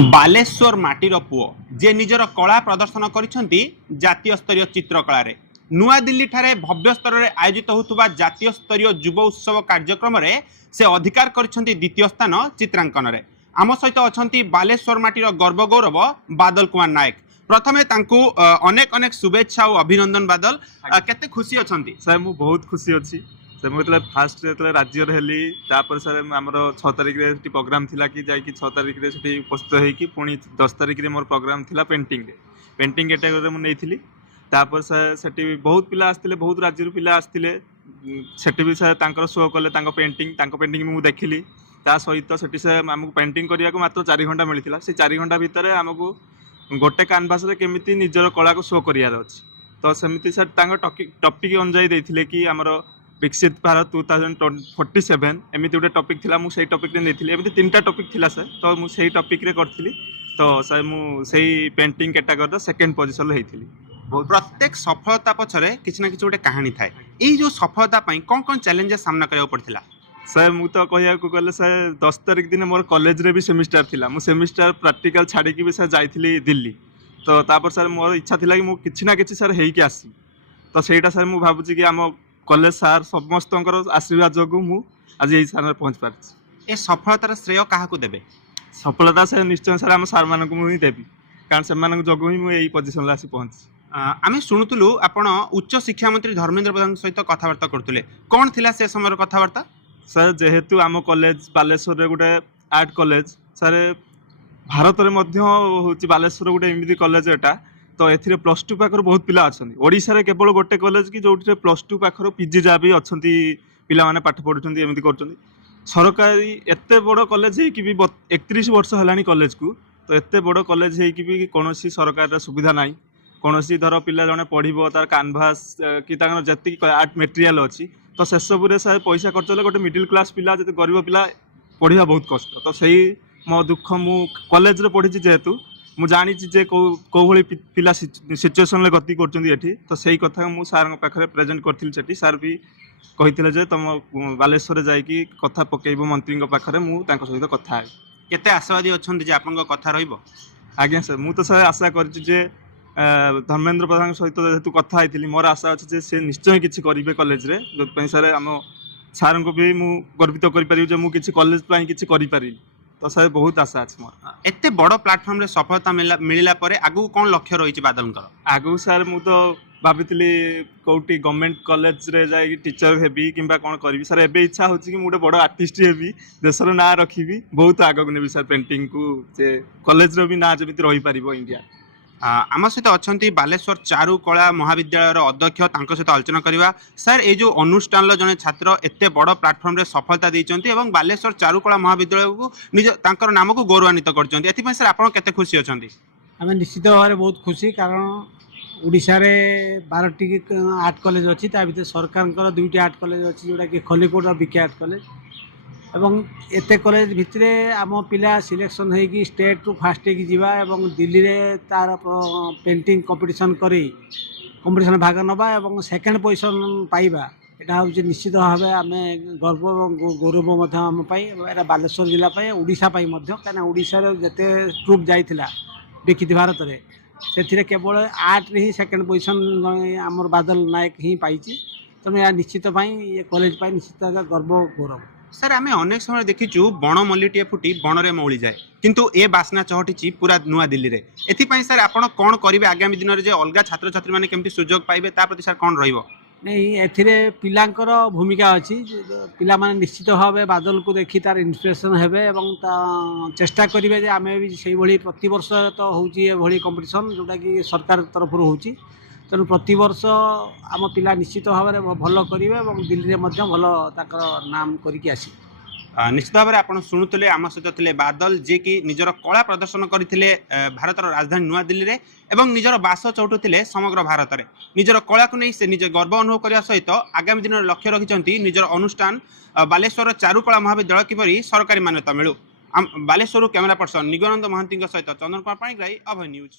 बालेश्वर माटीर पुओ जे निजर कला प्रदर्शन करिसेंती जातीय स्तरीय चित्रकला रे नुआ दिल्ली ठारे भव्य स्तर में आयोजित होतुबा जातीय स्तरीय युव उत्सव कार्यक्रम रे से अधिकार करिसेंती द्वितीय स्थान चित्रांकन रे। आम सहित अछंती बालेश्वर माटीर गर्व गौरव बादल कुमार नायक। प्रथमे तांकू अनेक अनेक शुभेच्छा और अभिनंदन। बादल केते खुशी अछंती? सर मु बहुत खुशी अच्छी सर मुझे फास्ट जो राज्य हेली तापर सर आमर 6 तारिख रे प्रोग्राम थिला कि जाकि 6 तारिख रे सेठी उपस्थित होइकी पुणी 10 तारिख रे मोर प्रोग्राम थिला पेंटिंग कैटेगरी में नहीं तापर सर सेठी बहुत पिला आस्तिले बहुत राज्य पिला आस्तिले सेठी भी सर तांकर शो कले पेंटिंग मु देखिली ता सहित सेठी से आमको पेंटिंग करिया को मात्र 4 घंटा मिलथिला। से 4 घंटा भितर आमको गोटे कैनवास रे केमिति निजर कला को शो करियार अछि तो सेमिति सर तांकर टॉपिक अनुसार देथिले कि हमर विकसित भारत 2047 एमती गोटे टॉपिक थिला मु सेही टॉपिक रे नेथिली। एमती 3टा टॉपिक थिला सर तो मु सेही टॉपिक रे करथिली तो सर मु सेही पेंटिंग कैटेगरी रो सेकंड पोजीशन रे हेथिली। प्रत्येक सफलता पछरे किछ ना किछ गोटे कहानी थाए। एई जो सफलता पई कोन कोन चैलेंजेस सामना करया पड़थिला? सर मु तो कहिया को गले सर 10 तारिख दिन मोर कॉलेज रे भी सेमिस्टर थिला मु सेमिस्टर प्रैक्टिकल छाड़ी की भी सर जाइथिली दिल्ली तो तापर सर मोर इच्छा थिला कि मु किछ ना किछ सर हेई के आसी तो सेटा सर मु भाबुची कि हम कॉलेज सार समस्त आशीर्वाद जो मु आज यही स्थान पहुँच पार्टी। ए सफलतार श्रेय क्या देबे? सफलता से निश्चय सर आम सार मानक मुझे देवी कारण से जो ही मुझे पोजिशन आसी पहुँची। आम शुणुलु आपण उच्च शिक्षा मंत्री धर्मेंद्र प्रधान सहित कथबार्ता करते कौन थिला से समय कथबार्ता? सर जेहेतु आम कॉलेज बालेश्वर गोटे आर्ट कॉलेज सर भारत में बालेश्वर गोटे एमती कॉलेज एटा तो ए +2 पाखर बहुत पिला अच्छा ओडिशा केवल गोटे कॉलेज कि जो +2 पाखर पीजी जहाँ भी अच्छा पिला पाठ पढ़ुं एमती कर सरकारी एत बड़ कॉलेज हो 31 वर्ष है कॉलेज को तो एत बड़ कॉलेज हो कौन सरकार सुविधा ना कौन धर पिला जड़े पढ़ो तार कैनभास कि जी आर्ट मेटेरियल अच्छी तो से सब सर पैसा खर्च है गोटे मिडिल क्लास पिला जो गरीब पिला पढ़ा बहुत कष्ट तो सही मो दुख मु कॉलेज रे पढ़ी जेहेतु मु जानी जे कौ भली पिला सिचुएसन रे गति करछंती तो सही कथा मु सार पाखरे प्रेजेंट करथिल सेठी सार भी कहिथिले जे तुम बालेश्वर जाइकी कथा पकेइबो मंत्री पाखरे मु तांको सहित कथा है। केते आशावादी अछंती जे आपन कथा रहिबो? आज्ञा सर मु तो सर आशा करछि जे धर्मेंद्र प्रधान सहित जेतु कथा आइथिली मोर आशा अछि जे से निश्चय किछि करिवे कॉलेज रे जो पई सर हम सार को भी मु गर्वित करि परिबो जे मु किछि कॉलेज पई किछि करि पारि तो सर बहुत आशा अच्छी मोर। एते बड़ प्लेटफॉर्म रे सफलता मिलला परे आगु कौन लक्ष्य रही बादलकर? आगु सर मु तो भाभी कौटी गवर्नमेंट कॉलेज रे जाई टीचर हेबी किंबा कौन करी सर एबे इच्छा होची कि मु गोटे बड़ आर्टिस्ट हेबी देशर ना रखी बहुत आगक नेबी सर पेंटिंग को जे कॉलेज रो भी ना जेमिति रही पारिबो इंडिया। आम सहित अच्छा बालेश्वर चारुकला महाविद्यालय अध्यक्ष तांको सहित आलोचना करवा। सर ये जो अनुष्ठान जड़े छात्र एत बड़ प्लाटफर्म रे सफलता देइचंती एवं बालेश्वर चारुकला महाविद्यालय को निज तांकर नाम को गौरवान्वित करचंती एथि सर आपण केते खुशी अछंती? आम निश्चित भाव बहुत खुशी कारण ओडिशा रे 12टी आर्ट कॉलेज अच्छी भर सरकार 2टी आर्ट कॉलेज अच्छी जोटा कि खलीकोट और विके आर्ट कॉलेज एवं एते कॉलेज भितर आम पिला सिलेक्शन होगी स्टेट रु फास्ट होगी जीवा एवं दिल्ली रे तार पेंटिंग कंपटीशन करी कंपटीशन भाग नवा एवं सेकेंड पोजिशन पाइबा यहाँ हूँ निश्चित भाव आम गर्व और गौरव आम एटा बालेश्वर जिला ओडिशा कहीं ओडिशा जिते ट्रुप जाइथिला विकसित भारत में से केवल आर्ट रे ही सेकेंड पोजिशन आमर बादल नायक ही पाई तेणु यह निश्चित ये कॉलेज निश्चित गर्व गौरव। सर आम अनेक समय देखीचु बण मल्लीटे फुटी बण में मौली जाए किंतु ए बास्ना चहटी पूरा नुआ दिल्ली रे एथिपाई सर आपण कौन करेंगे आगामी दिन में अलग छात्र छात्री मैंने केमती सुजोग पाइबे ता प्रति सर कौन रहिबो? नहीं एथिरे पिलांकर भूमिका अच्छी पिला माने निश्चित भाव बादल को देखी तार इंस्पिरेशन हेबे एवं चेष्टा करेंगे जे आमे भी से भली प्रति वर्ष तो होची ए भली कंपटीशन जोटा कि सरकार तरफ होची तेणु प्रति वर्ष आम पिला निश्चित भाव में भल करेंगे और दिल्ली में भल नाम करके आसी। निश्चित भाव में आप शुणुले आम सहित थे बादल जे कि निजर कला प्रदर्शन करते भारत राजधानी नुआ दिल्ली रे एवं निजर बास चौटुले समग्र भारत में निजर कला को नहीं से निजे गर्व अनुभव करने सहित आगामी दिन में लक्ष्य रखिंट निजर अनुष्ठान बालेश्वर चारुकला महाविद्यालय किपरि सरकारी मान्यता मिलू। बालेश्वर कैमेरा पर्सन निगमानंद महांती सहित चंदन कुमार पाणिग्राही अभय न्यूज।